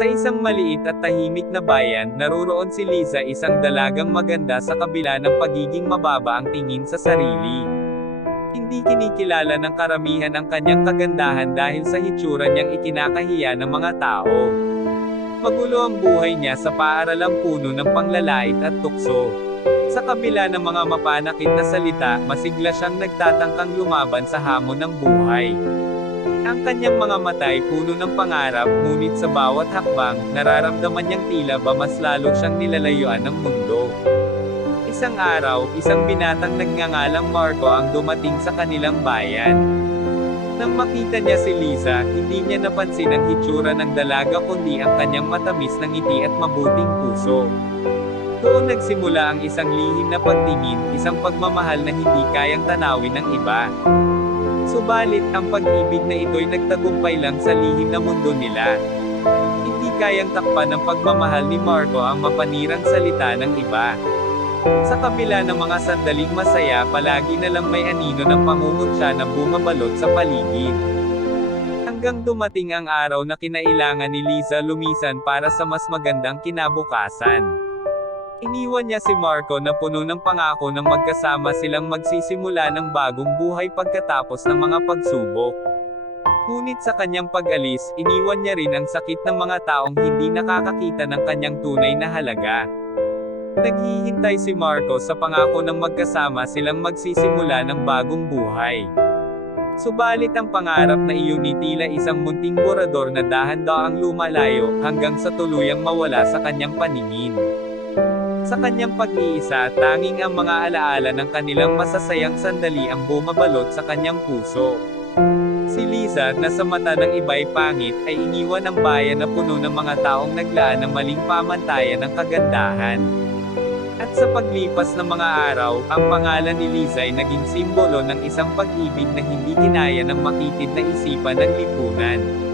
Sa isang maliit at tahimik na bayan, naroroon si Liza isang dalagang maganda sa kabila ng pagiging mababa ang tingin sa sarili. Hindi kinikilala ng karamihan ang kanyang kagandahan dahil sa hitsura niyang ikinakahiya ng mga tao. Magulo ang buhay niya sa paaralang puno ng panglalait at tukso. Sa kabila ng mga mapanakit na salita, masigla siyang nagtatangkang lumaban sa hamon ng buhay. Ang kanyang mga matay puno ng pangarap, ngunit sa bawat hakbang, nararamdaman niyang tila ba mas lalo siyang nilalayuan ng mundo. Isang araw, isang binatang nagngangalang Marco ang dumating sa kanilang bayan. Nang makita niya si Liza, hindi niya napansin ang hitsura ng dalaga kundi ang kanyang matamis na ngiti at mabuting puso. Doon nagsimula ang isang lihim na pagtingin, isang pagmamahal na hindi kayang tanawin ng iba. Subalit, ang pag-ibig na ito'y nagtagumpay lang sa lihim na mundo nila. Hindi kayang takpan ng pagmamahal ni Marco ang mapanirang salita ng iba. Sa kabila ng mga sandaling masaya, palagi na lang may anino ng pangungutya na bumabalot sa paligid. Hanggang dumating ang araw na kinailangan ni Liza lumisan para sa mas magandang kinabukasan. Iniwan niya si Marco na puno ng pangako ng magkasama silang magsisimula ng bagong buhay pagkatapos ng mga pagsubok. Ngunit sa kanyang pag-alis, iniwan niya rin ang sakit ng mga taong hindi nakakakita ng kanyang tunay na halaga. Naghihintay si Marco sa pangako ng magkasama silang magsisimula ng bagong buhay. Subalit ang pangarap na iyon ni tila isang munting borador na dahan-daang lumalayo hanggang sa tuluyang mawala sa kanyang paningin. Sa kanyang pag-iisa, tanging ang mga alaala ng kanilang masasayang sandali ang bumabalot sa kanyang puso. Si Liza, na sa mata ng iba'y pangit, ay iniwan ang bayan na puno ng mga taong naglaan ng maling pamantayan ng kagandahan. At sa paglipas ng mga araw, ang pangalan ni Liza ay naging simbolo ng isang pag-ibig na hindi kinaya ng makitid na isipan ng lipunan.